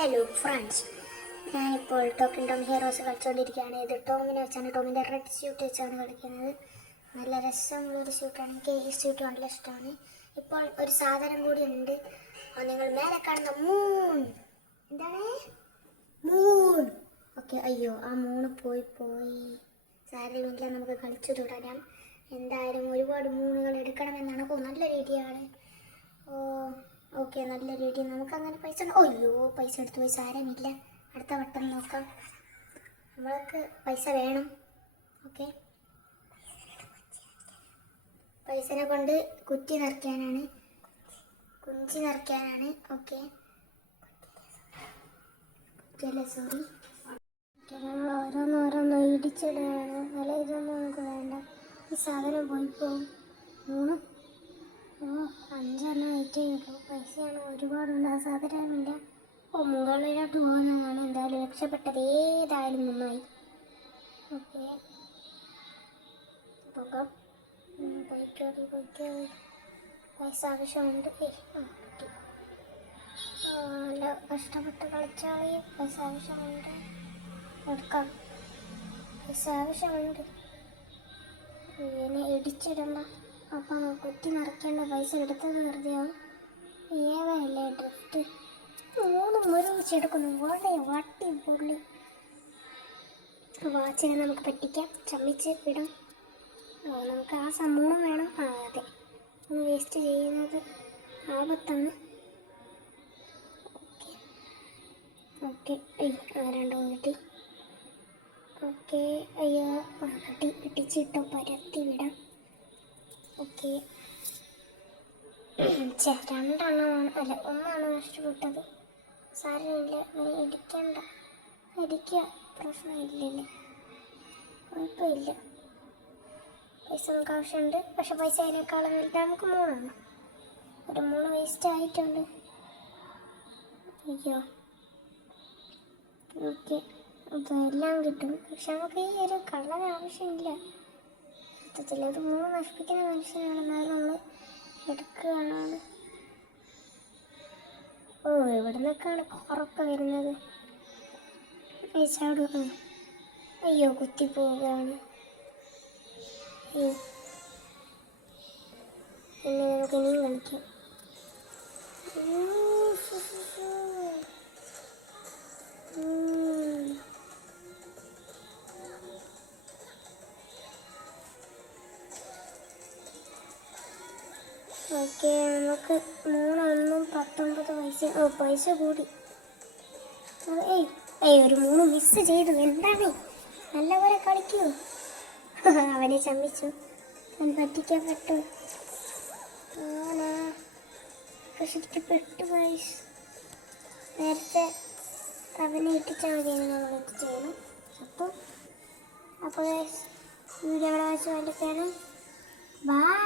Hello friends, ഞാനിപ്പോൾ ടോക്കിൻ Tom heroes കളിച്ചുകൊണ്ടിരിക്കുകയാണ്. ഇത് ടോമിനെ വെച്ചാണ്, ടോമിൻ്റെ റെഡ് സ്യൂട്ട് വെച്ചാണ് കളിക്കുന്നത്. നല്ല രസമുള്ളൊരു സ്യൂട്ടാണ്, എനിക്ക് ഈ സ്യൂട്ട് നല്ല ഇഷ്ടമാണ്. ഇപ്പോൾ ഒരു സാധനം കൂടി ഉണ്ട്, നിങ്ങൾ മേലെ കാണുന്ന മൂൺ. എന്താണ് മൂൺ? ഓക്കെ, അയ്യോ ആ മൂണ് പോയി സാരമില്ല, നമുക്ക് കളിച്ചു തുടരാം. എന്തായാലും ഒരുപാട് മൂണുകൾ എടുക്കണമെന്നാണ്. നല്ല രീതിയാണ്. ഓക്കെ, നല്ല രീതി. നമുക്കങ്ങനെ പൈസ അയ്യോ പൈസ എടുത്തു പോയി, സാരമില്ല, അടുത്ത വട്ടം നോക്കാം. നമ്മൾക്ക് പൈസ വേണം. ഓക്കെ, പൈസനെ കൊണ്ട് കുഞ്ചി നിറയ്ക്കാനാണ്. Okay, sorry. ഓരോന്നോരോന്നോ ഇടിച്ചിടുകയാണ്. വില ഇതൊന്നും നമുക്ക് വേണ്ട. ഈ സാധനം പോയിപ്പോവും. 5 ആയിട്ടേ ഉള്ളൂ. പൈസയാണ് ഒരുപാടുണ്ട്. ആ സാധനമില്ല. മുകളിലോട്ട് പോകുന്നതാണ്. എന്തായാലും രക്ഷപ്പെട്ടത്, ഏതായാലും നന്നായി. ഓക്കെ, പോകാം. പൊയ്ക്കോടി. പൈസ ആവശ്യമുണ്ട്. കിട്ടി. നല്ല കഷ്ടപ്പെട്ട് കളിച്ചാളി. പൈസ ആവശ്യമുണ്ട്, എടുക്കാം. പൈസ ആവശ്യമുണ്ട്. ഇതിനെ ഇടിച്ചിടണ്ട. അപ്പം കുത്തി നിറയ്ക്കേണ്ട. പൈസ എടുത്തത് വെറുതെയാവും. ഏവല്ലേ ഡ്രിഫ്റ്റ് 3 ഒരുമിച്ചെടുക്കുന്നു. വട്ടി പൊള്ളി. വാച്ചിനെ നമുക്ക് പറ്റിക്കാം, ചമ്മിച്ച് വിടാം. നമുക്ക് ആ സമൂഹം വേണം. അതെ, ഒന്ന് വേസ്റ്റ് ചെയ്യുന്നത് ആപത്താണ്. ഓക്കെ, ആരാണ്ടോ കിട്ടി. ഓക്കെ, അയ്യോ ഇട്ടിച്ചിട്ടോ, പരത്തി വിടാം. ഓക്കെ, 2 അല്ല 1 നഷ്ടപ്പെട്ടത്. സാരമില്ല, ഇടിക്കണ്ട. ഇടിക്കുക, പ്രശ്നമില്ലല്ലേ, കുഴപ്പമില്ല. പൈസ നമുക്ക് ആവശ്യമുണ്ട്. പക്ഷെ പൈസ അതിനേക്കാളും വലുത് നമുക്ക് 3 ഒരു 3 വേസ്റ്റ് ആയിട്ടുണ്ട്. അയ്യോ, ഓക്കെ, അതെല്ലാം കിട്ടും. പക്ഷെ നമുക്ക് ഈ ഒരു കളർ ആവശ്യമില്ല. സത്യത്തിൽ ഒരു 3 നശിപ്പിക്കുന്ന മനുഷ്യനാണെന്നാലും നമ്മൾ എടുക്കുകയാണ്. ഇവിടെ നിന്നൊക്കെയാണ് കുറൊക്കെ വരുന്നത്. ചാടും. അയ്യോ, കുത്തി പോവുകയാണ്. പിന്നെ നമുക്ക് ഇനിയും കളിക്കാം. ഓക്കെ, നമുക്ക് 19 പൈസ. പൈസ കൂടി. ഒരു 3 മിസ് ചെയ്തു. എന്താണ്, നല്ലപോലെ കളിക്കൂ. അവനെ ചമ്മിച്ചു, പറ്റിക്കപ്പെട്ടു. ശരിക്കും പെട്ടു പൈസ. നേരത്തെ അവനെ ഇട്ടിച്ചാൽ മതിയെന്ന് നമ്മൾ എത്തിച്ചേരും. അപ്പോൾ വീഡിയോ വെച്ച് വേണ്ടിയിട്ടാണ്. ബൈ.